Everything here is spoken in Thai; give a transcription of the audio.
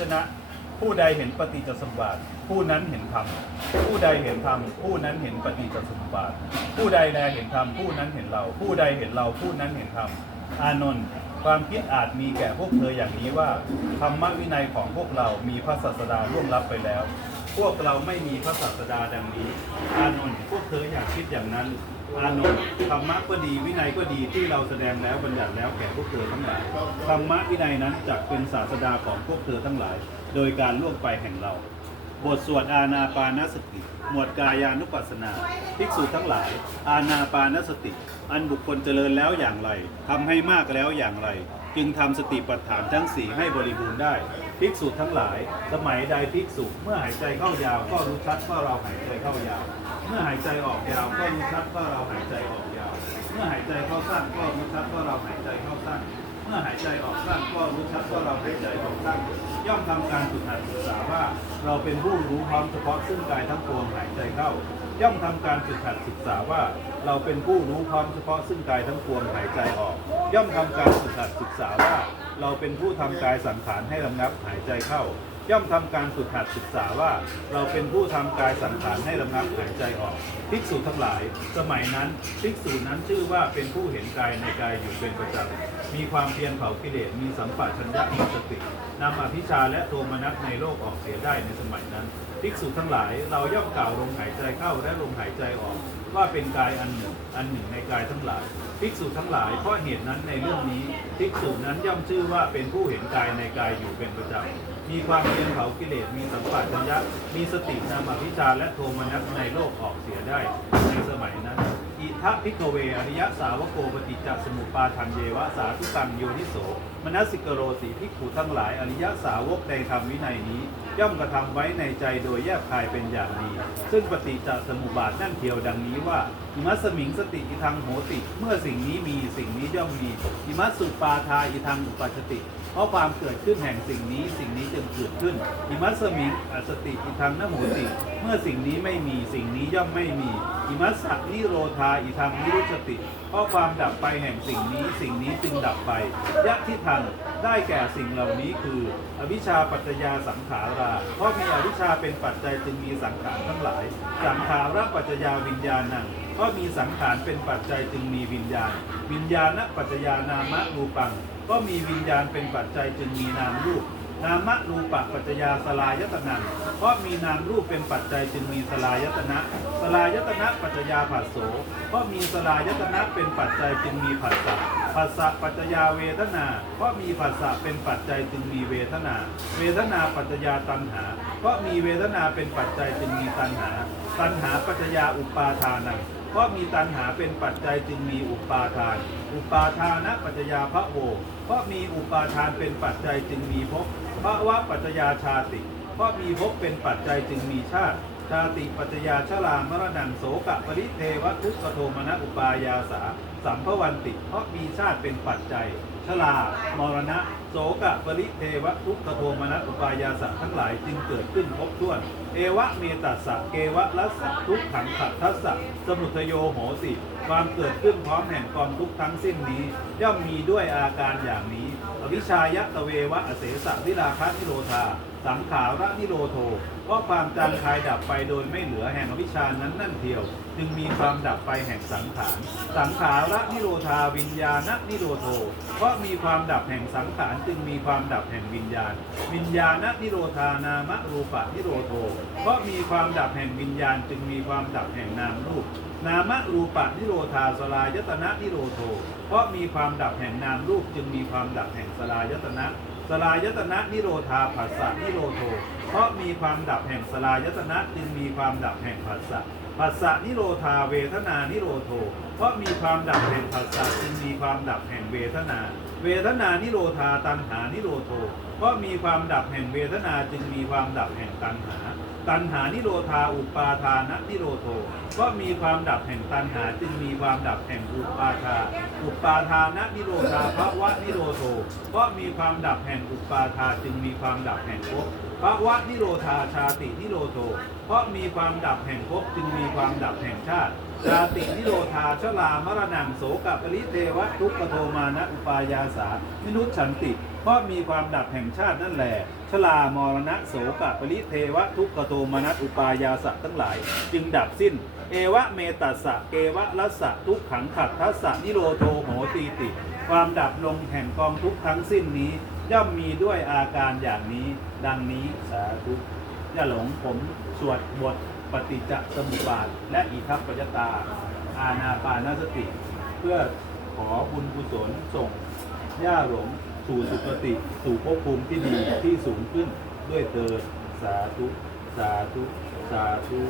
ชนะผู้ใดเห็นปฏิจจสมบัติผู้นั้นเห็นธรรมผู้ใดเห็นธรรมผู้นั้นเห็นปฏิจจสมบัติผู้ใดแลเห็นธรรมผู้นั้นเห็นเรา ผู้ใดเห็นเราผู้นั้นเห็นธรรมอานนท์ความคิดอาจมีแก่พวกเธออย่างนี้ว่าธรรมวินัยของพวกเรามีพระศาสดาล่วงลับไปแล้ว พวกเราไม่มีพระศาสดาดังนี้ อานนท์พวกเธอ คิดอย่างนั้นอานนท์ธรรมะก็ดีวินัยก็ดีที่เราแสดงแล้วบัญญัติแล้วแก่พวกเธอทั้งหลายธรรมะวินัยนั้นจะเป็นศาสดาของพวกเธอทั้งหลาย โดยการล่วงไปแห่งเรา บทสวดอาณาปานสติ หมวดกายานุปัสสนา ภิกษุทั้งหลาย อาณาปานสติ อันบุคคลเจริญแล้วอย่างไรทำให้มากแล้วอย่างไร จึงทำสติปัฏฐานทั้งสี่ให้บริบูรณ์ได้ภิกษุทั้งหลาย สมัยใดภิกษุเมื่อหายใจเข้ายาว ก็รู้ชัดว่าเราหายใจเข้ายาว เมื่อหายใจออกยาวก็รู้ชัดว่าเราหายใจออกยาว เมื่อหายใจเข้าสั้นก็รู้ชัดว่าเราหายใจเข้าสั้น เมื่อหายใจออกสั้นก็รู้ชัดว่าเราหายใจออกสั้น ย่อมทำการฝึกหัดศึกษาว่า เราเป็นผู้รู้พร้อมเฉพาะซึ่งกายทั้งปวงหายใจเข้า ย่อมทำการฝึกหัดศึกษาว่า เราเป็นผู้รู้พร้อมเฉพาะซึ่งกายทั้งปวงหายใจออก ย่อมทำการฝึกหัดศึกษาว่า เราเป็นผู้ทำกายสังขารให้ระงับหายใจเข้าย่อมทำการฝึกหัดศึกษาว่า เราเป็นผู้ทำกายสังขารให้ระงับหายใจออกภิกษุทั้งหลาย สมัยนั้นภิกษุนั้นชื่อว่าเป็นผู้เห็นกายในกายอยู่เป็นประจำมีความเพียรเผากิเลสมีสัมปชัญญะมีสตินำอภิชาและโทมนัสในโลกออกเสียได้ในสมัยนั้นภิกษุทั้งหลายเราย่อมกล่าวลมหายใจเข้าและลมหายใจออก ว่าเป็นกายอันหนึ่ง อันหนึ่งในกายทั้งหลายภิกษุทั้งหลายเพราะเหตุนั้นในเรื่องนี้ภิกษุนั้นย่อมชื่อว่าเป็นผู้เห็นกายในกายอยู่เป็นประจำมีความเพียรเผากิเลสมีสัมปชัญญะมีสตินำอภิชาและโทมนัสในโลกออกเสียได้ในสมัยนั้น อิทัพิกเวอริยสาวโกปฏิจจสมุปปาทันเยวะสาธุตังโยนิโสมนัสสิกโรสีภิกขุทั้งหลายอริยสาวกในธรรมวินัยนี้ ย่อมกระทำไว้ในใจโดยแยบคายเป็นอย่างดี ซึ่งปฏิจจสมุปบาทนั่นเทียวดังนี้ว่าอิมัสมิงสติอิทังโหติ เมื่อสิ่งนี้มีสิ่งนี้ย่อมมีอิมัสสุปาทาอิทังอุปัชติเพราะความเกิดขึ้นแห่งสิ่งนี้สิ่งนี้จึงเกิดขึ้นอิมัสมิงอสติอิทังนโหติ เมื่อสิ่งนี้ไม่มีสิ่งนี้ย่อมไม่มีอิมัสสะนิโรธาอิทังนิรุชติเพราะความดับไปแห่งสิ่งนี้สิ่งนี้จึงดับไปยะที่ทันได้แก่สิ่งเหล่านี้คือ อวิชชาปัจจยาสังขารา เพราะมีอวิชชาเป็นปัจจัยจึงมีสังขารทั้งหลาย สังขาระปัจจยาวิญญาณังเพราะมีสังขารเป็นปัจจัยจึงมีวิญญาณ วิญญาณปัจจยานามะรูปัง ก็มีวิญญาณเป็นปัจจัยจึงมีนามรูป นามะรูปะปัจจยาสลายตนังเพราะมีนามรูปเป็นปัจจัยจึงมีสลายตนะ สลายตนะปัจจยาผัสโส เพราะมีสลายตนะเป็นปัจจัยจึงมีผัสสะผัสสะปัจจยาเวทนา เพราะมีผัสสะเป็นปัจจัยจึงมีเวทนา เวทนาปัจจยาตัณหา เพราะมีเวทนาเป็นปัจจัยจึงมีตัณหา ตัณหาปัจจยาอุปาทานังเพราะมีตัณหาเป็นปัจจัยจึงมีอุปาทาน อุปาทานะปัจจยาพระโวเพราะมีอุปาทานเป็นปัจจัยจึงมีภพ ภาวะปัจจยาชาติ เพราะมีภพเป็นปัจจัยจึงมีชาติ ชาติปัจจยาชรามรณังโสกะปริเทวทุกขโทมนะอุปายาสาสัมภวันติ เพราะมีชาติเป็นปัจจัยชลามรณะ โสกะปริเทวทุกขโทมนะอุปายาสะทั้งหลายจึงเกิดขึ้นครบถ้วน เอวะเมตัสสะเกวะลัสสะทุกขังขัดทัสสะสมุทโยโหติความเกิดขึ้นพร้อมแห่งกองทุกทั้งสิ้นนี้ ย่อมมีด้วยอาการอย่างนี้อวิชายะตะเววะอเสสะวิราคะนิโรธาสังขาระนิโรโท เพราะความจางคายดับไปโดยไม่เหลือแห่งอวิชานั้นนั่นเทียว จึงมีความดับไปแห่งสังขาร สังขาระนิโรธาวิญญาณนิโรโท เพราะมีความดับแห่งสังขารจึงมีความดับแห่งวิญญาณ วิญญาณนิโรธานามรูปะนิโรโท เพราะมีความดับแห่งวิญญาณจึงมีความดับแห่งนามรูป นามะรูปะนิโรธาสลายตนะนิโรโท เพราะมีความดับแห่งนามรูปจึงมีความดับแห่งสลายตนะสลายตนะนิโรธาผัสสะนิโรโท เพราะมีความดับแห่งสลายตนะจึงมีความดับแห่งผัสสะผัสสะนิโรธาเวทนานิโรโท เพราะมีความดับแห่งผัสสะจึงมีความดับแห่งเวทนา เวทนานิโรธาตัณหานิโรโท เพราะมีความดับแห่งเวทนาจึงมีความดับแห่งตัณหา ตัณหานิโรธาอุปาทานะนิโรโทก็มีความดับแห่งตัณหาจึงมีความดับแห่งอุปาทา อุปาทานะนิโรธาภวะนิโรโทก็มีความดับแห่งอุปาทาจึงมีความดับแห่งภพภวะนิโรธาชาตินิโรโทก็มีความดับแห่งภพจึงมีความดับแห่งชาติ ชาตินิโรธาชลามรณังโสกปริเทวะทุกขโทมานะอุปายาสามินุชฉันติ เพราะมีความดับแห่งชาตินั่นแหละชลามรณะโสกะปริเทวะทุกขโทมานัสอุปายาสะทั้งหลาย จึงดับสิ้น เอวะเมตัสสะเกวะลัสสะทุกขังขัดทัสสะนิโรโทโหตีติ ความดับลงแห่งกองทุกทั้งสิ้นนี้ย่อมมีด้วยอาการอย่างนี้ ดังนี้สาธุอย่าหลงผมสวดบท ปฏิจจสมุปบาท และอิทัปปัจจตา อาณาปานสติ เพื่อขอบุญกุศลส่งย่าหลงสู่สุคติ สู่ภพภูมิที่ดีที่สูงขึ้นด้วยเตอสาธุ สาธุ สาธุ